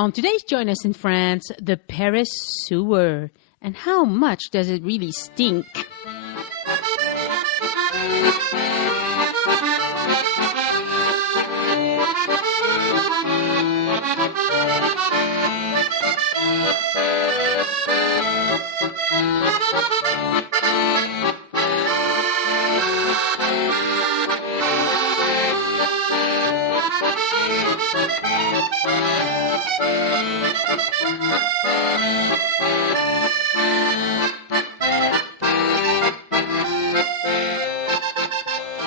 On today's Join Us in France, the Paris sewer. And how much does it really stink?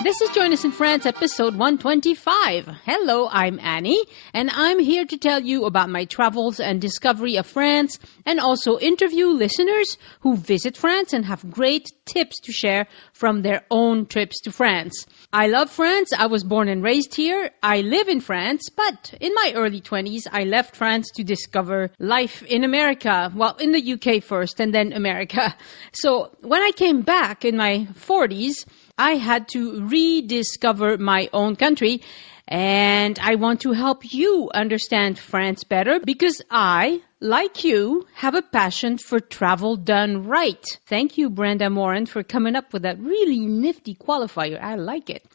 This is Join Us in France, episode 125. Hello, I'm Annie, and I'm here to tell you about my travels and discovery of France, and also interview listeners who visit France and have great tips to share from their own trips to France. I love France. I was born and raised here. I live in France, but in my early 20s, I left France to discover life in America. Well, in the UK first, and then America. So when I came back in my 40s, I had to rediscover my own country, and I want to help you understand France better because I, like you, have a passion for travel done right. Thank you, Brenda for coming up with that really nifty qualifier. I like it.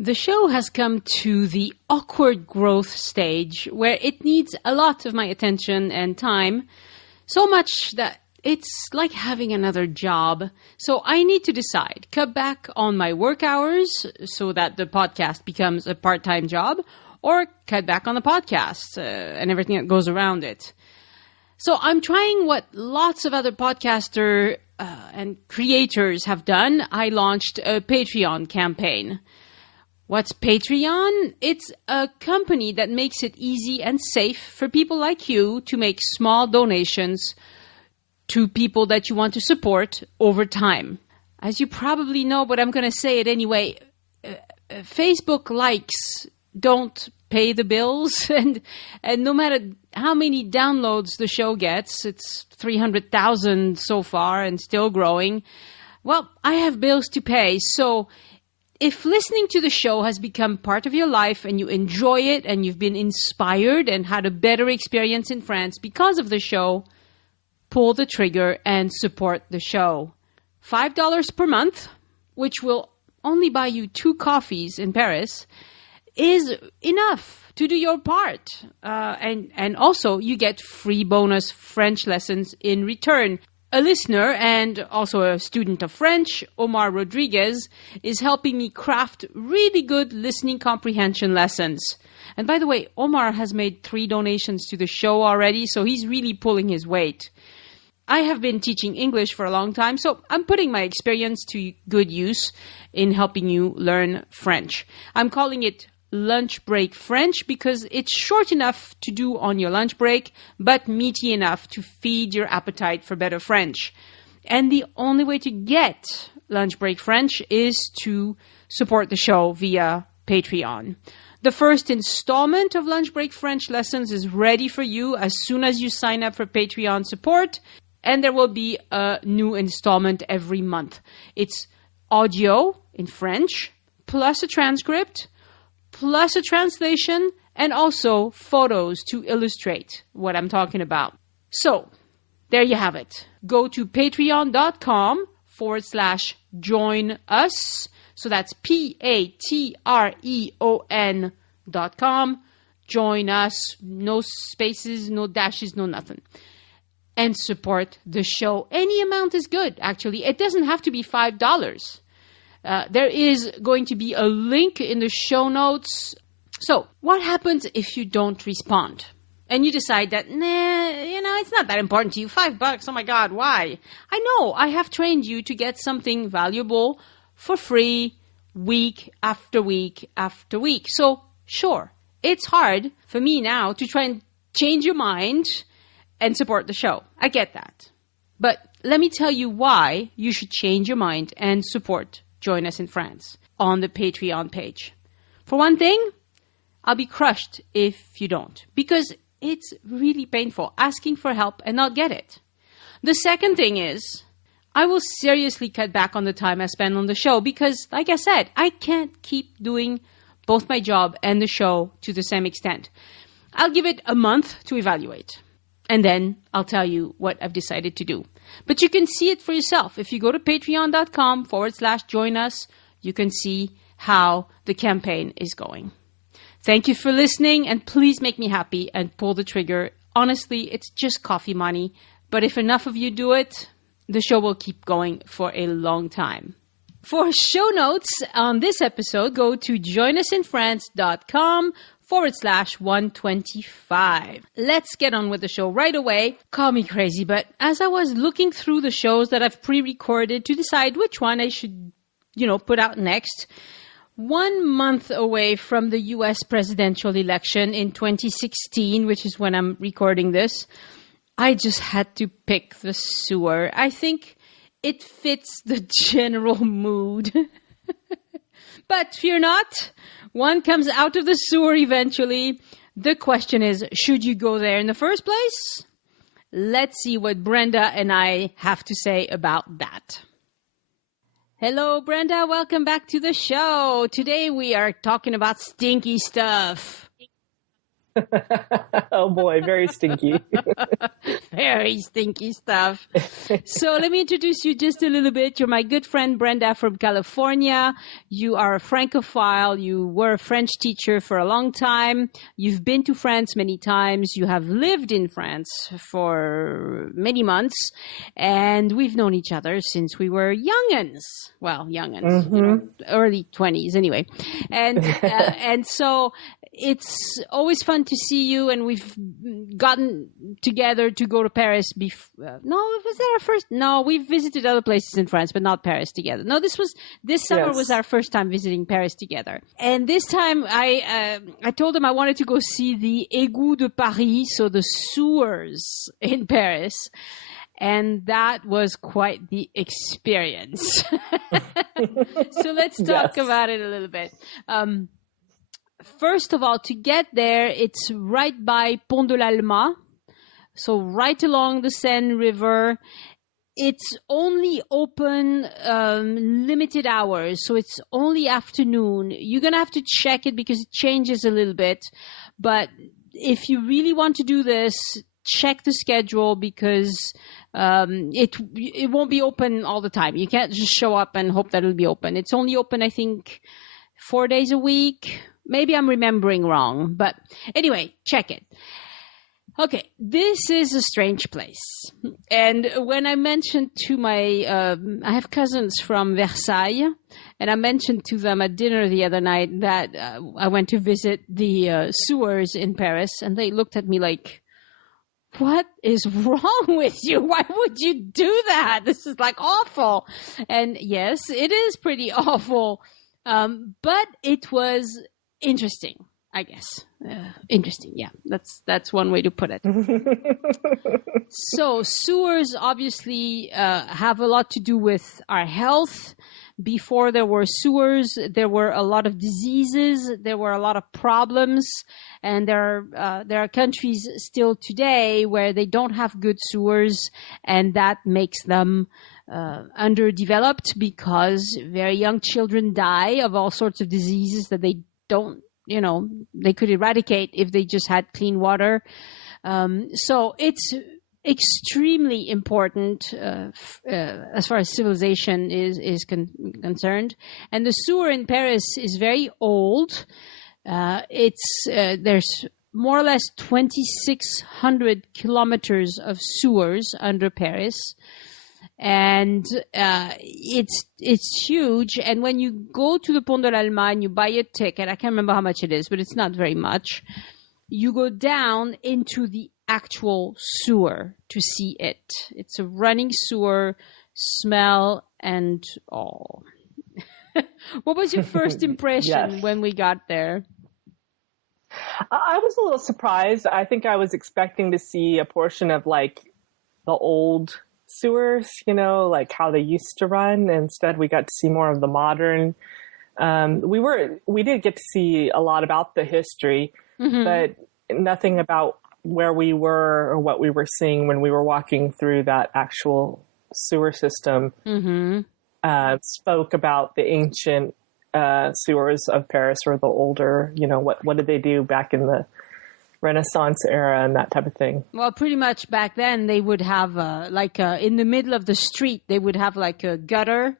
The show has come to the awkward growth stage where it needs a lot of my attention and time, so much that it's like having another job. So I need to decide, cut back on my work hours so that the podcast becomes a part-time job, or cut back on the podcast and everything that goes around it. So I'm trying what lots of other podcaster and creators have done. I launched a Patreon campaign. What's Patreon? It's a company that makes it easy and safe for people like you to make small donations to people that you want to support over time. As you probably know, but I'm going to say it anyway, Facebook likes don't pay the bills, and no matter how many downloads the show gets, it's 300,000 so far and still growing. Well, I have bills to pay, so if listening to the show has become part of your life and you enjoy it and you've been inspired and had a better experience in France because of the show, pull the trigger and support the show. $5 per month, which will only buy you 2 coffees in Paris, is enough to do your part. And also, you get free bonus French lessons in return. A listener and also a student of French, Omar Rodriguez, is helping me craft really good listening comprehension lessons. And by the way, Omar has made 3 donations to the show already, so he's really pulling his weight. I have been teaching English for a long time, so I'm putting my experience to good use in helping you learn French. I'm calling it Lunch Break French because it's short enough to do on your lunch break, but meaty enough to feed your appetite for better French. And the only way to get Lunch Break French is to support the show via Patreon. The first installment of Lunch Break French lessons is ready for you as soon as you sign up for Patreon support. And there will be a new installment every month. It's audio in French, plus a transcript, plus a translation, and also photos to illustrate what I'm talking about. So, there you have it. Go to patreon.com/join us. So that's patreon.com. Join us. No spaces, no dashes, no nothing. And support the show. Any amount is good, actually. It doesn't have to be $5. There is going to be a link in the show notes. So, what happens if you don't respond? And you decide that, it's not that important to you. $5, oh my God, why? I know, I have trained you to get something valuable for free week after week after week. So, sure, it's hard for me now to try and change your mind and support the show. I get that. But let me tell you why you should change your mind and support Join Us in France on the Patreon page. For one thing, I'll be crushed if you don't, because it's really painful asking for help and not get it. The second thing is, I will seriously cut back on the time I spend on the show because, like I said, I can't keep doing both my job and the show to the same extent. I'll give it a month to evaluate. And then I'll tell you what I've decided to do. But you can see it for yourself. If you go to patreon.com/join us, you can see how the campaign is going. Thank you for listening, and please make me happy and pull the trigger. Honestly, it's just coffee money. But if enough of you do it, the show will keep going for a long time. For show notes on this episode, go to joinasinfrance.com/125. Let's get on with the show right away. Call me crazy, but as I was looking through the shows that I've pre-recorded to decide which one I should, put out next, 1 month away from the U.S. presidential election in 2016, which is when I'm recording this, I just had to pick the sewer. I think it fits the general mood. But fear not. One comes out of the sewer eventually. The question is, should you go there in the first place? Let's see what Brenda and I have to say about that. Hello, Brenda. Welcome back to the show. Today we are talking about stinky stuff. Oh boy, very stinky. Very stinky stuff. So let me introduce you just a little bit. You're my good friend Brenda from California. You are a Francophile. You were a French teacher for a long time. You've been to France many times. You have lived in France for many months. And we've known each other since we were young'uns. Well, young'uns, early 20s anyway. And so it's always fun to see you, and we've gotten together to go to Paris before. No, was that our first? No, we've visited other places in France, but not Paris together. No, this summer was our first time visiting Paris together. And this time I told him I wanted to go see the Égouts de Paris, so the sewers in Paris. And that was quite the experience. So let's talk about it a little bit. First of all, to get there, it's right by Pont de l'Alma, so right along the Seine River. It's only open limited hours, so it's only afternoon. You're going to have to check it because it changes a little bit. But if you really want to do this, check the schedule because it won't be open all the time. You can't just show up and hope that it'll be open. It's only open, I think, 4 days a week. Maybe I'm remembering wrong, but anyway, check it. Okay, this is a strange place. And when I mentioned to I have cousins from Versailles, and I mentioned to them at dinner the other night that I went to visit the sewers in Paris, and they looked at me like, what is wrong with you? Why would you do that? This is like awful. And yes, it is pretty awful. But it was interesting, I guess. Interesting, yeah. That's one way to put it. So sewers obviously have a lot to do with our health. Before there were sewers, there were a lot of diseases, there were a lot of problems, and there are countries still today where they don't have good sewers, and that makes them underdeveloped because very young children die of all sorts of diseases that they don't, they could eradicate if they just had clean water. So it's extremely important as far as civilization is concerned. And the sewer in Paris is very old. There's more or less 2,600 kilometers of sewers under Paris. And it's huge. And when you go to the Pont de l'Alma and you buy a ticket, I can't remember how much it is, but it's not very much. You go down into the actual sewer to see it. It's a running sewer, smell and all. What was your first impression when we got there? I was a little surprised. I think I was expecting to see a portion of like the old sewers, like how they used to run. Instead, we got to see more of the modern. We did get to see a lot about the history, but nothing about where we were or what we were seeing when we were walking through that actual sewer system. Spoke about the ancient sewers of Paris, or the older, what did they do back in the Renaissance era and that type of thing. Well, pretty much back then they would have in the middle of the street, they would have like a gutter,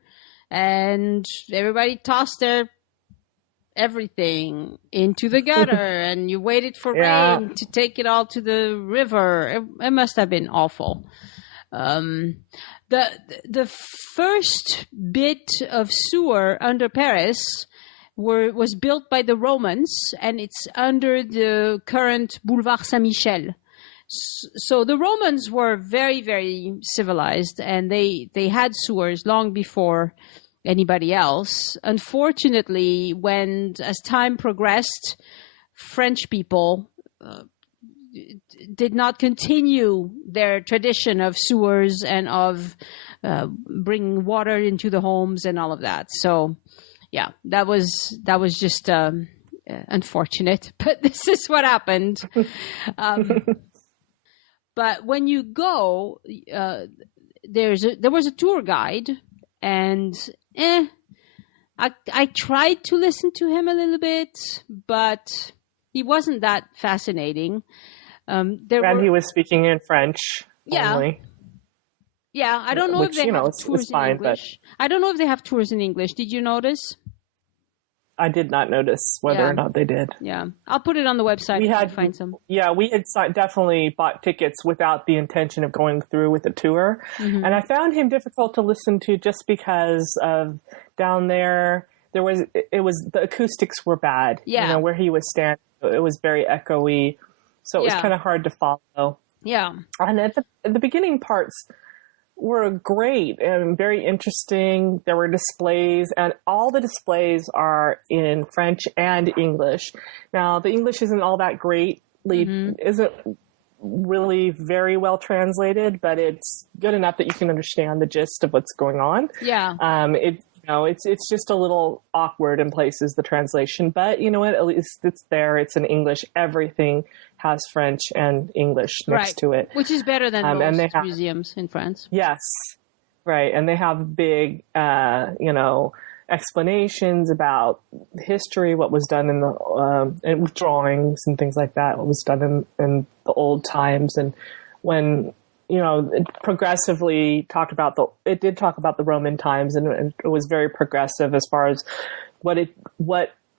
and everybody tossed their everything into the gutter and you waited for rain to take it all to the river. It must have been awful. The first bit of sewer under Paris was built by the Romans, and it's under the current Boulevard Saint-Michel. So the Romans were very, very civilized, and they had sewers long before anybody else. Unfortunately, as time progressed, French people did not continue their tradition of sewers and of bringing water into the homes and all of that. So, yeah, that was just unfortunate. But this is what happened. But when you go, there was a tour guide, and I tried to listen to him a little bit, but he wasn't that fascinating. He was speaking in French only. Yeah, I don't know if they have tours in English. I don't know if they have tours in English. Did you notice? I did not notice whether or not they did. Yeah, I'll put it on the website if I find some. Yeah, we had definitely bought tickets without the intention of going through with the tour. Mm-hmm. And I found him difficult to listen to just because of down there, the acoustics were bad. Yeah. Where he was standing, it was very echoey. So it was kind of hard to follow. Yeah. And at the beginning parts were great and very interesting. There were displays, and all the displays are in French and English. Now, the English isn't all that great, isn't really very well translated, but it's good enough that you can understand the gist of what's going on. Yeah. It's just a little awkward in places, the translation, but you know what? At least it's there. It's in English. Everything has French and English next to it, which is better than most museums in France. Yes, right, and they have big, explanations about history, what was done in the and with drawings and things like that, what was done in the old times, and when. It progressively talked about the Roman times, and it was very progressive as far as what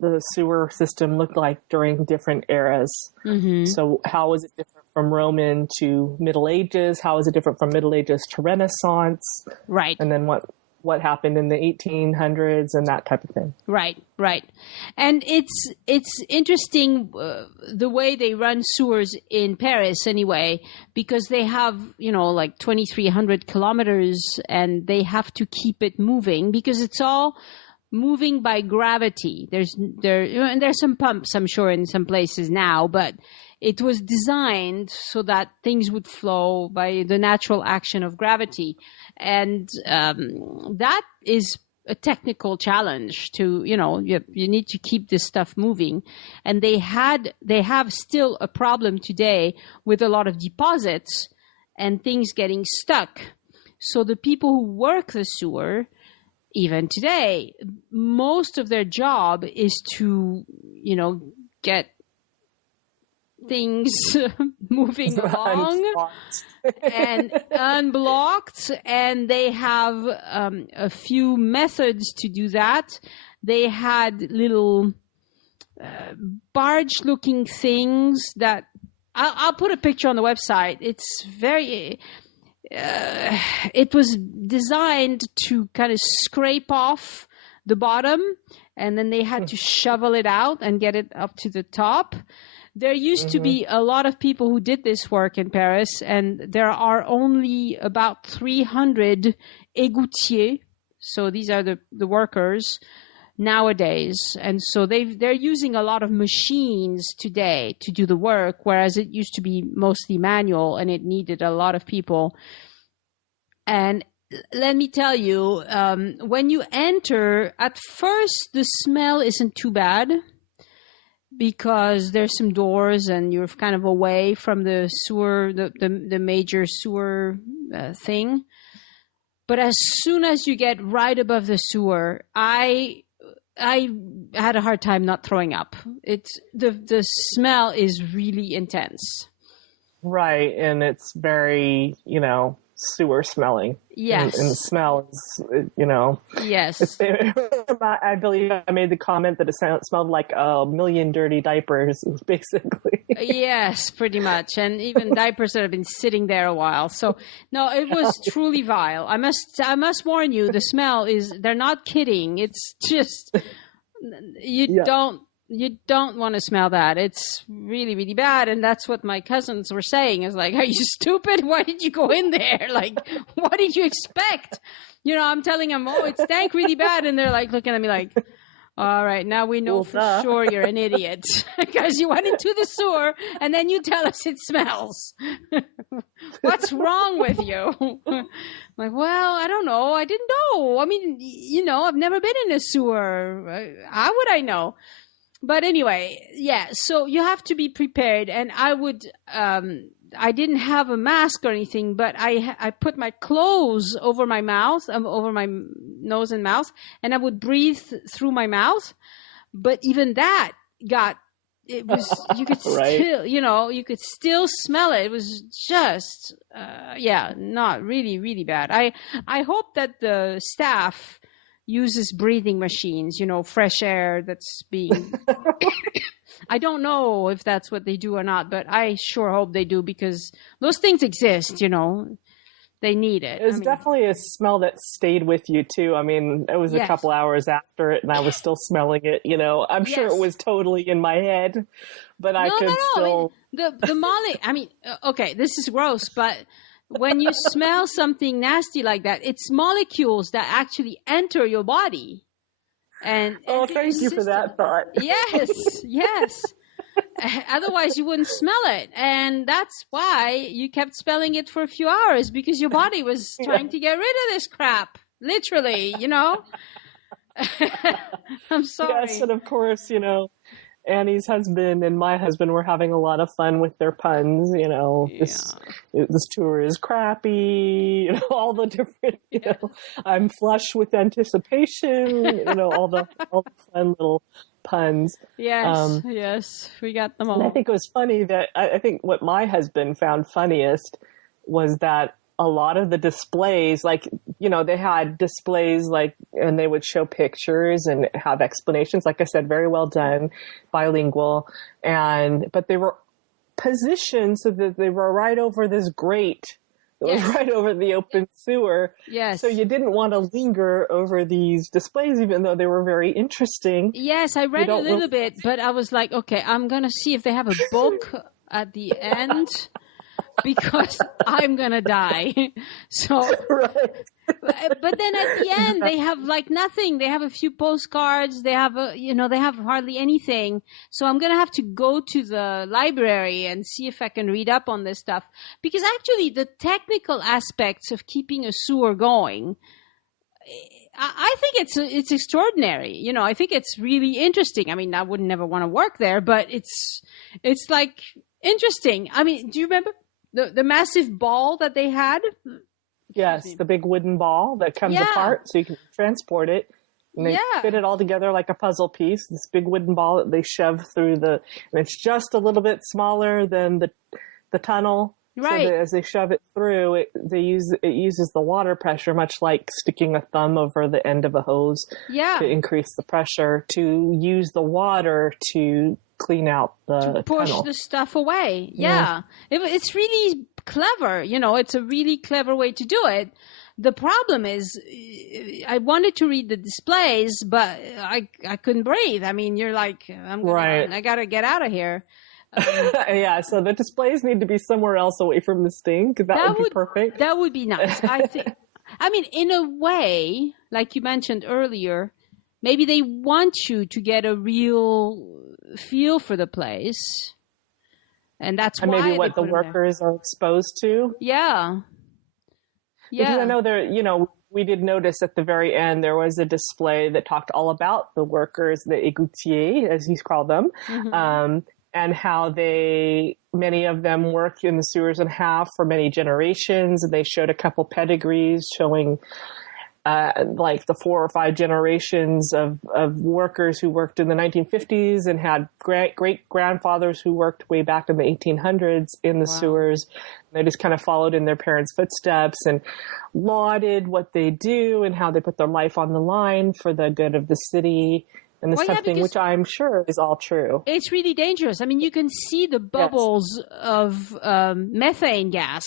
the sewer system looked like during different eras. Mm-hmm. So how was it different from Roman to Middle Ages? How is it different from Middle Ages to Renaissance? Right. And then what happened in the 1800s and that type of thing. Right. And it's interesting the way they run sewers in Paris anyway, because they have, like 2,300 kilometers, and they have to keep it moving because it's all moving by gravity. There's some pumps, I'm sure, in some places now, but it was designed so that things would flow by the natural action of gravity. And that is a technical challenge to, you need to keep this stuff moving. And they have still a problem today with a lot of deposits and things getting stuck. So the people who work the sewer, even today, most of their job is to, get things moving along and unblocked, and they have a few methods to do that. They had little barge-looking things that I'll put a picture on the website. It's very. It was designed to kind of scrape off the bottom, and then they had to shovel it out and get it up to the top. There used to be a lot of people who did this work in Paris, and there are only about 300 égoutiers. So these are the workers nowadays. And so they're using a lot of machines today to do the work, whereas it used to be mostly manual and it needed a lot of people. And let me tell you, when you enter, at first the smell isn't too bad, because there's some doors and you're kind of away from the sewer, the major sewer thing. But as soon as you get right above the sewer, I I had a hard time not throwing up. It's the smell is really intense. Right. And it's very, sewer smelling. Yes. And the smell is, Yes. I believe I made the comment that it smelled like a million dirty diapers, basically. Yes, pretty much. And even diapers that have been sitting there a while. So no, it was truly vile. I must warn you, the smell they're not kidding. It's just, you don't want to smell that. It's really, really bad. And that's what my cousins were saying. Is like, are you stupid? Why did you go in there? Like, what did you expect? I'm telling them, oh, it stank really bad. And they're like looking at me like, all right, now we know for sure you're an idiot because you went into the sewer and then you tell us it smells. What's wrong with you? I'm like, well, I don't know. I didn't know. I mean, I've never been in a sewer. How would I know? But anyway, yeah, so you have to be prepared. And I didn't have a mask or anything, but I put my clothes over my mouth, over my nose and mouth, and I would breathe through my mouth. But even that you could still, you could still smell it. It was just, not really, really bad. I hope that the staff uses breathing machines, fresh air that's being... I don't know if that's what they do or not, but I sure hope they do because those things exist, They need it. It's definitely a smell that stayed with you too. I mean, it was a couple hours after it and I was still smelling it, I'm sure it was totally in my head, but I could still... I mean, the Molly, okay, this is gross, but when you smell something nasty like that, it's molecules that actually enter your body. And thank you for that thought. Yes. Otherwise, you wouldn't smell it. And that's why you kept smelling it for a few hours because your body was trying to get rid of this crap. Literally, I'm sorry. Yes, and of course, Annie's husband and my husband were having a lot of fun with their puns, this tour is crappy, all the different, I'm flush with anticipation, all the fun little puns. Yes, we got them all. And I think it was funny that I think what my husband found funniest was that a lot of the displays, they had displays and they would show pictures and have explanations. Like I said, very well done, bilingual. But they were positioned so that they were right over this grate. It was right over the open sewer. Yes. So you didn't want to linger over these displays, even though they were very interesting. Yes, I read a little bit, but I was like, okay, I'm going to see if they have a book at the end. Because I'm gonna die. So, but then at the end they have nothing. They have a few postcards. They have they have hardly anything. So I'm gonna have to go to the library and see if I can read up on this stuff. Because actually, the technical aspects of keeping a sewer going, I think it's extraordinary. I think it's really interesting. I mean, I would never want to work there, but it's interesting. I mean, do you remember? The massive ball that they had? Yes, the big wooden ball that comes apart so you can transport it. And they fit it all together like a puzzle piece. This big wooden ball that they shove through and it's just a little bit smaller than the tunnel. Right. So that as they shove it through, it uses the water pressure, much like sticking a thumb over the end of a hose to increase the pressure, to use the water to clean out the push tunnel. The stuff away. It's really clever. It's a really clever way to do it. The problem is I wanted to read the displays, but I couldn't breathe. I mean, you're like, I gotta get out of here. So the displays need to be somewhere else away from the stink. That would be perfect. That would be nice. I think. I mean, in a way, like you mentioned earlier, maybe they want you to get a real feel for the place, and that's why maybe what the workers are exposed to. Because I know we did notice at the very end there was a display that talked all about the workers, the égoutiers, as he's called them, and how many of them work in the sewers and have for many generations. And they showed a couple pedigrees showing like the 4 or 5 generations of workers who worked in the 1950s and had great grandfathers who worked way back in the 1800s in the sewers. They just kind of followed in their parents' footsteps and lauded what they do and how they put their life on the line for the good of the city. And this something which I'm sure is all true. It's really dangerous. I mean, you can see the bubbles of methane gas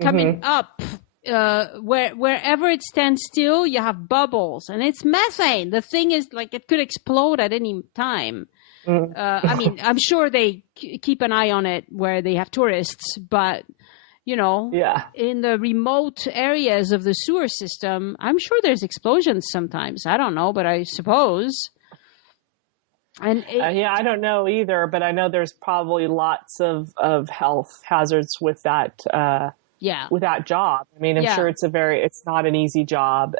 coming up. Wherever it stands still, you have bubbles, and it's methane. The thing is, like, it could explode at any time. I mean, I'm sure they keep an eye on it where they have tourists, but in the remote areas of the sewer system, I'm sure there's explosions sometimes. I don't know, but I suppose. And I don't know either, but I know there's probably lots of health hazards with that. With that job. I mean, I'm sure it's not an easy job.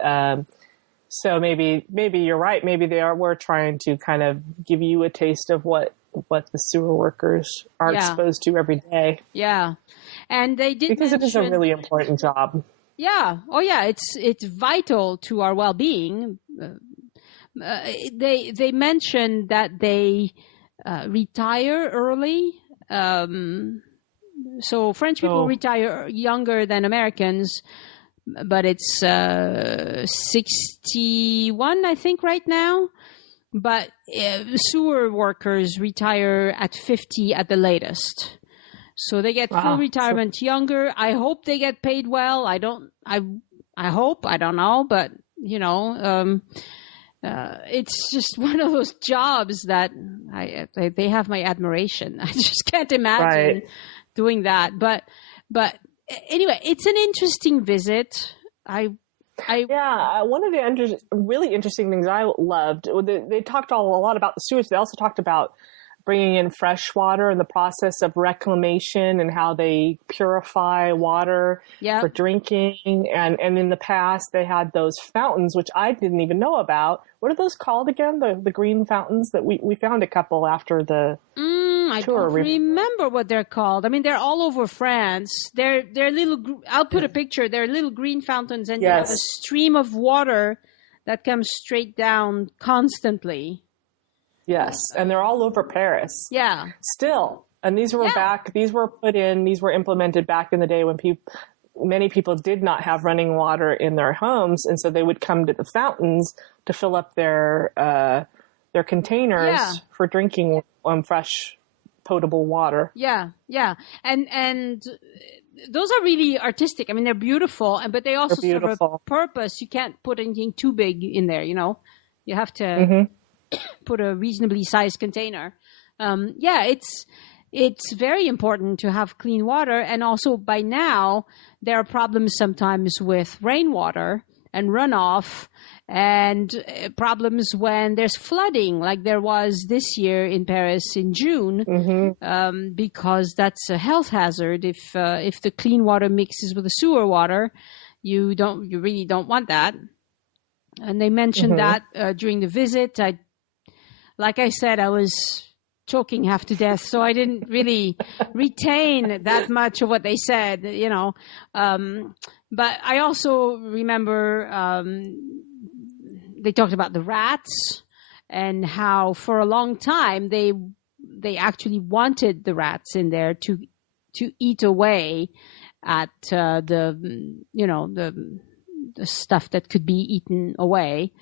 So maybe you're right. Maybe we're trying to kind of give you a taste of what the sewer workers are exposed to every day. Yeah. And they did because it is a really important job. Yeah. Oh yeah. It's vital to our well-being. They mentioned that they retire early. So French people retire younger than Americans, but it's 61, I think, right now. But sewer workers retire at 50 at the latest. So they get full retirement younger. I hope they get paid well. I hope, I don't know, but it's just one of those jobs that they have my admiration. I just can't imagine doing that, but anyway, it's an interesting visit. One of the really interesting things I loved, they talked a lot about the sewers. They also talked about bringing in fresh water and the process of reclamation and how they purify water for drinking. And in the past, they had those fountains, which I didn't even know about. What are those called again? The green fountains that we found a couple after the I don't remember what they're called. I mean, they're all over France. They're little. I'll put a picture. They're little green fountains, and you have a stream of water that comes straight down constantly. Yes, and they're all over Paris. Yeah. Still, and these were implemented back in the day when many people did not have running water in their homes, and so they would come to the fountains to fill up their containers for drinking fresh, potable water. Yeah, yeah, and those are really artistic. I mean, they're beautiful, but they also serve a purpose. You can't put anything too big in there. You have to put a reasonably sized container. It's very important to have clean water, and also by now there are problems sometimes with rainwater and runoff, and problems when there's flooding, like there was this year in Paris in June, because that's a health hazard. If the clean water mixes with the sewer water, you really don't want that. And they mentioned that during the visit. Like I said, I was choking half to death, so I didn't really retain that much of what they said, But I also remember they talked about the rats and how for a long time they actually wanted the rats in there to eat away at the stuff that could be eaten away.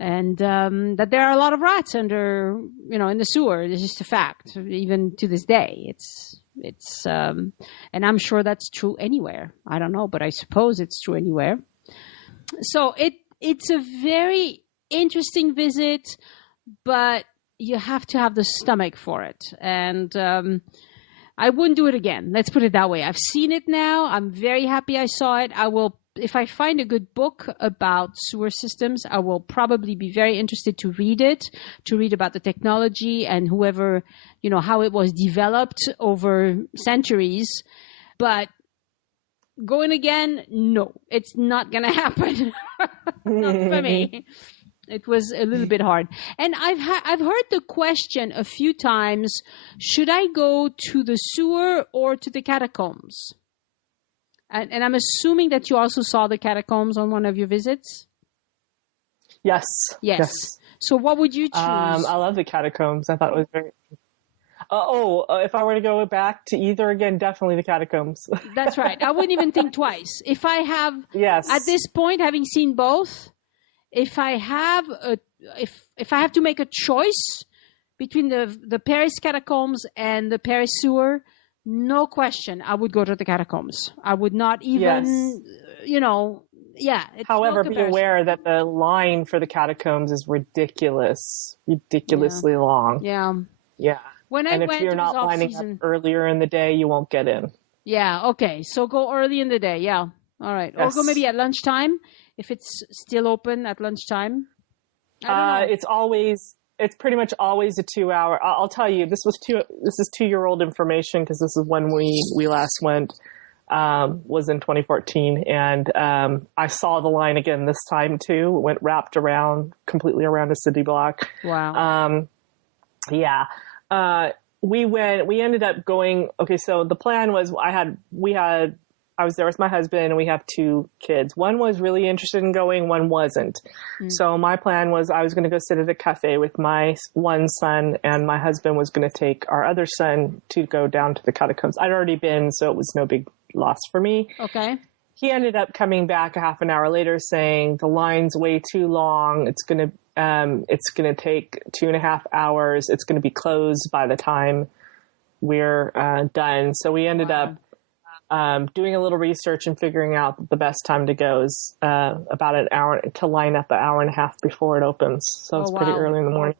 And that there are a lot of rats under, in the sewer. It's just a fact, even to this day. It's and I'm sure that's true anywhere. I don't know, but I suppose it's true anywhere. So it's a very interesting visit, but you have to have the stomach for it. And I wouldn't do it again. Let's put it that way. I've seen it now. I'm very happy I saw it. I will. If I find a good book about sewer systems, I will probably be very interested to read it, to read about the technology and how it was developed over centuries. But going again, no, it's not going to happen. Not for me. It was a little bit hard. And I've heard the question a few times, should I go to the sewer or to the catacombs? And I'm assuming that you also saw the catacombs on one of your visits? Yes. Yes. So what would you choose? I love the catacombs. I thought it was very... if I were to go back to either again, definitely the catacombs. That's right. I wouldn't even think twice. If I have, yes. At this point, having seen both, if I have to make a choice between the Paris catacombs and the Paris sewer, no question, I would go to the catacombs. I would not even, However, be aware that the line for the catacombs is ridiculously long. Yeah. Yeah. If you're not lining up earlier in the day, you won't get in. Yeah. Okay. So go early in the day. Yeah. All right. Yes. Or go maybe at lunchtime if it's still open at lunchtime. I don't know. It's pretty much always a 2 hour. I'll tell you, this is 2-year-old information because this is when we last went, was in 2014. And, I saw the line again this time too. It went wrapped completely around a city block. Wow. Yeah. We ended up going, okay. So the plan was I was there with my husband and we have 2 kids. One was really interested in going, one wasn't. Mm. So my plan was I was going to go sit at a cafe with my one son and my husband was going to take our other son to go down to the catacombs. I'd already been, so it was no big loss for me. Okay. He ended up coming back a half an hour later saying the line's way too long. It's going to take 2.5 hours. It's going to be closed by the time we're done. So we ended up doing a little research and figuring out that the best time to go is about an hour to line up an hour and a half before it opens. So it's pretty early in the morning.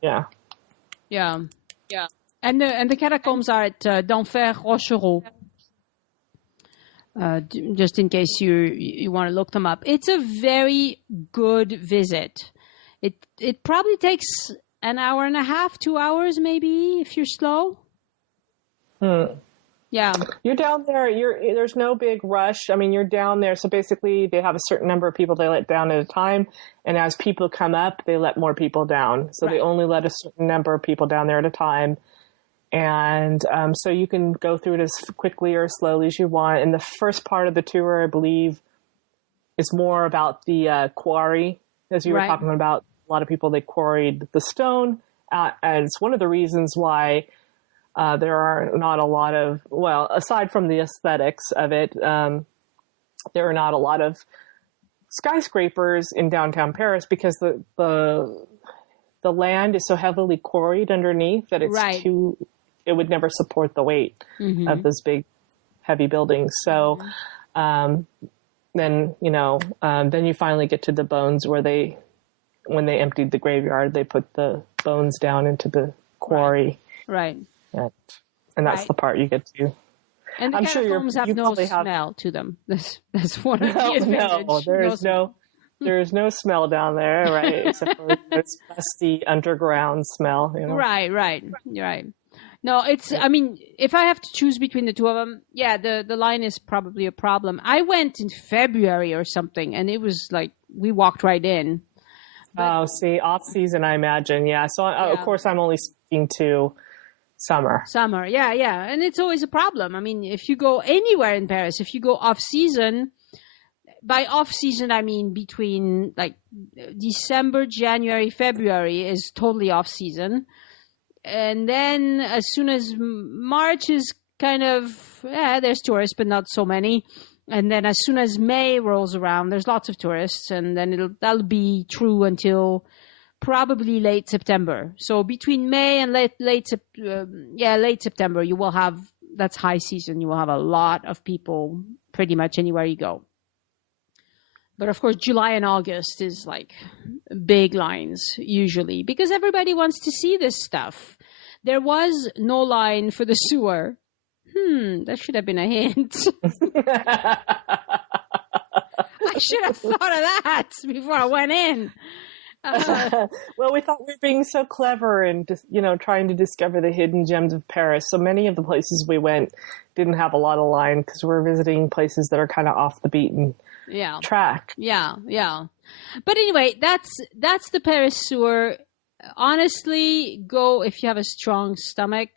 Yeah. Yeah. Yeah. And the catacombs are at d'Enfer Rochereau. Just in case you want to look them up. It's a very good visit. It probably takes an hour and a half, 2 hours maybe if you're slow. Yeah. You're down there. There's no big rush. I mean, you're down there. So basically they have a certain number of people they let down at a time. And as people come up, they let more people down. So they only let a certain number of people down there at a time. And so you can go through it as quickly or as slowly as you want. And the first part of the tour, I believe, is more about the quarry, as you were talking about. A lot of people, they quarried the stone. And it's one of the reasons why there are not a lot of, aside from the aesthetics of it, there are not a lot of skyscrapers in downtown Paris because the land is so heavily quarried underneath that it's it would never support the weight of those big, heavy buildings. So then you finally get to the bones where when they emptied the graveyard, they put the bones down into the quarry. Right. And that's the part you get to. And the catacombs have no smell to them. That's one of the advantages. No, there is no smell down there, right? Except for this musty underground smell. Right. No, I mean, if I have to choose between the two of them, the line is probably a problem. I went in February or something, and it was like, we walked right in. But, off season, I imagine. Yeah. So, of course, I'm only speaking to summer. Yeah. And it's always a problem. I mean, if you go anywhere in Paris, if you go off season, by off season, I mean between like December, January, February is totally off season. And then as soon as March is kind of, there's tourists, but not so many. And then as soon as May rolls around, there's lots of tourists. And then that'll be true until probably late September. So between May and late September, you will have, that's high season. You will have a lot of people pretty much anywhere you go. But of course, July and August is like big lines usually because everybody wants to see this stuff. There was no line for the sewer. That should have been a hint. I should have thought of that before I went in. Well, we thought we were being so clever and just, trying to discover the hidden gems of Paris. So many of the places we went didn't have a lot of line because we're visiting places that are kind of off the beaten track. Yeah. But anyway, that's the Paris sewer. Honestly, go if you have a strong stomach.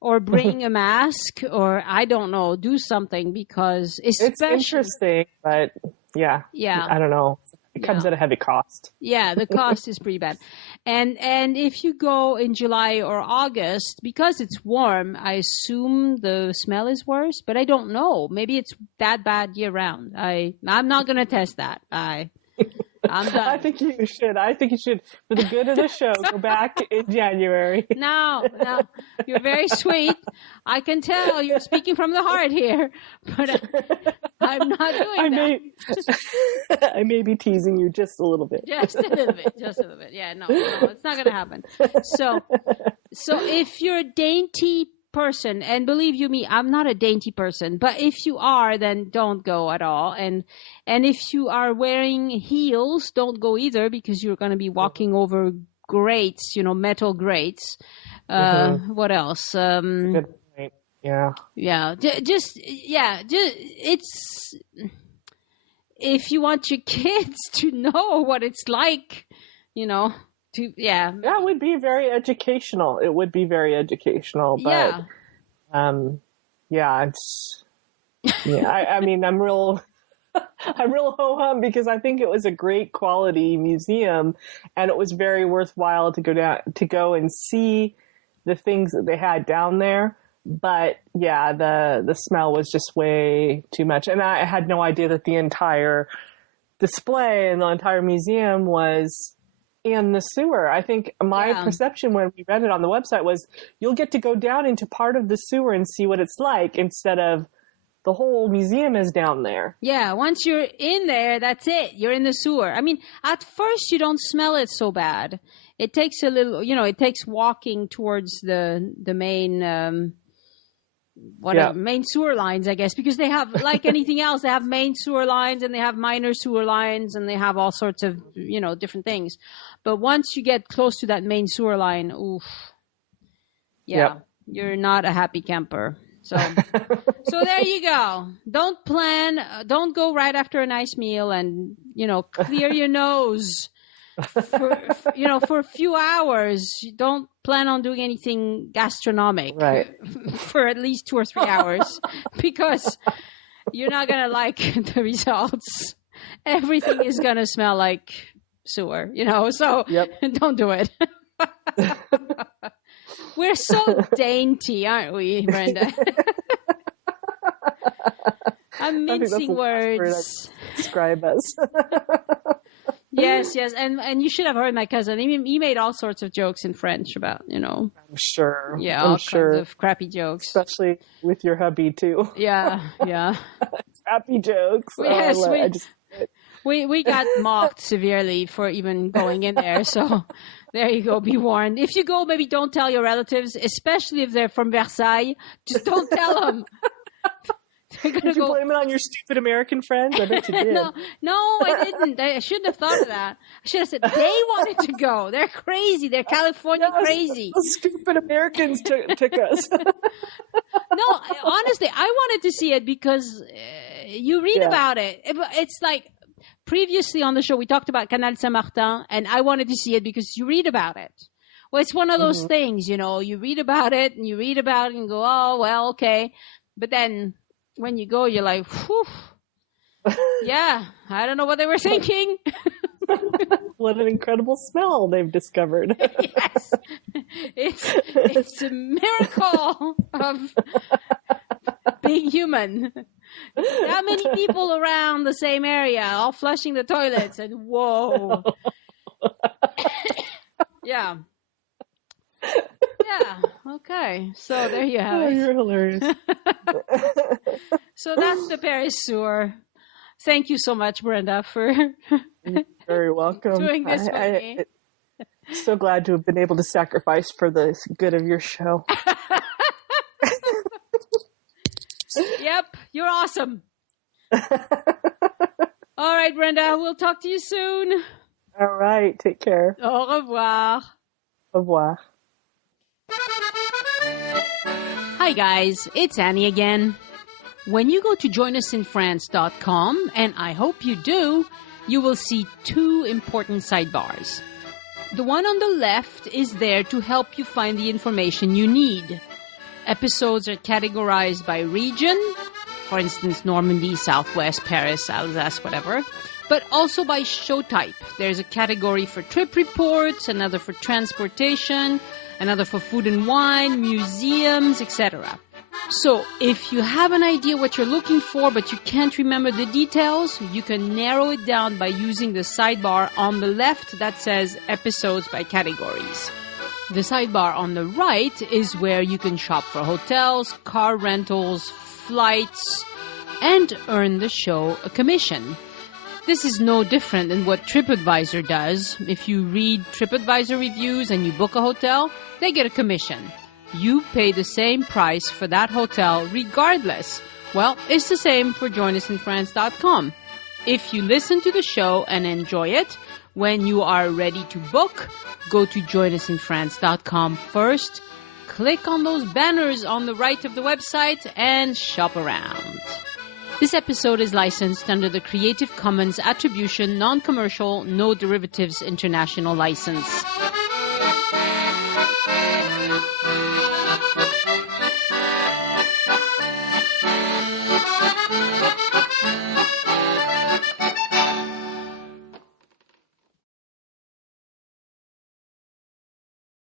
or bring a mask, or I don't know, do something, because especially... It's interesting, but yeah, I don't know. It comes at a heavy cost. Yeah, the cost is pretty bad. And if you go in July or August, because it's warm, I assume the smell is worse, but I don't know. Maybe it's that bad year round. I'm not going to test that. I'm done. I think you should. For the good of the show, go back in January. No, you're very sweet. I can tell you're speaking from the heart here, but I'm not doing that. I may be teasing you just a little bit. Just a little bit. Yeah, no, it's not going to happen. So if you're a dainty person, and believe you me, I'm not a dainty person, but if you are, then don't go at all. And if you are wearing heels, don't go either, because you're going to be walking over grates, metal grates. What else? Good point. Yeah. Yeah. It's, if you want your kids to know what it's like, Yeah, it would be very educational. But I mean, I'm real ho-hum, because I think it was a great quality museum, and it was very worthwhile to go and see the things that they had down there. But yeah, the smell was just way too much, and I had no idea that the entire display and the entire museum was in the sewer. I think my perception when we read it on the website was you'll get to go down into part of the sewer and see what it's like, instead of the whole museum is down there. Yeah, once you're in there, that's it. You're in the sewer. I mean, at first you don't smell it so bad. It takes a little, it takes walking towards the main main sewer lines, I guess, because they have, like anything else, they have main sewer lines and they have minor sewer lines and they have all sorts of, different things. But once you get close to that main sewer line, you're not a happy camper. So there you go. Don't go right after a nice meal and, clear your nose for a few hours. Don't plan on doing anything gastronomic for at least 2 or 3 hours, because you're not going to like the results. Everything is going to smell like sewer, so don't do it. We're so dainty, aren't we, Brenda? I'm mincing words. Describe us. Yes, and you should have heard my cousin. He made all sorts of jokes in French about, I'm sure. Yeah, all kinds of crappy jokes. Especially with your hubby, too. Yeah. Crappy jokes. Yes, we got mocked severely for even going in there, so there you go, be warned. If you go, maybe don't tell your relatives, especially if they're from Versailles. Just don't tell them. Did you blame it on your stupid American friends? I bet you did. No, I didn't. I shouldn't have thought of that. I should have said they wanted to go. They're crazy. They're California crazy. Those stupid Americans took us. No, honestly, I wanted to see it because you read about it. It's like previously on the show we talked about Canal Saint-Martin, and I wanted to see it because you read about it. Well, it's one of those things, you read about it and go, oh, well, okay. But then when you go, you're like, whew. Yeah, I don't know what they were thinking. What an incredible smell they've discovered. Yes. It's a miracle of being human. How many people around the same area all flushing the toilets, and whoa. Yeah. Okay. So there you have it. You're hilarious. So that's the Paris sewer. Thank you so much, Brenda, for You're very welcome. doing this with me. I'm so glad to have been able to sacrifice for the good of your show. Yep, you're awesome. All right, Brenda, we'll talk to you soon. All right, take care. Au revoir. Au revoir. Hi guys, it's Annie again. When you go to joinusinfrance.com, and I hope you do, you will see 2 important sidebars. The one on the left is there to help you find the information you need. Episodes are categorized by region, for instance, Normandy, Southwest, Paris, Alsace, whatever, but also by show type. There's a category for trip reports, another for transportation, another for food and wine, museums, etc. So if you have an idea what you're looking for but you can't remember the details, you can narrow it down by using the sidebar on the left that says episodes by categories. The sidebar on the right is where you can shop for hotels, car rentals, flights, and earn the show a commission. This is no different than what TripAdvisor does. If you read TripAdvisor reviews and you book a hotel, they get a commission. You pay the same price for that hotel regardless. Well, it's the same for joinusinfrance.com. If you listen to the show and enjoy it, when you are ready to book, go to joinusinfrance.com first, click on those banners on the right of the website, and shop around. This episode is licensed under the Creative Commons Attribution, Non-Commercial, No Derivatives International License.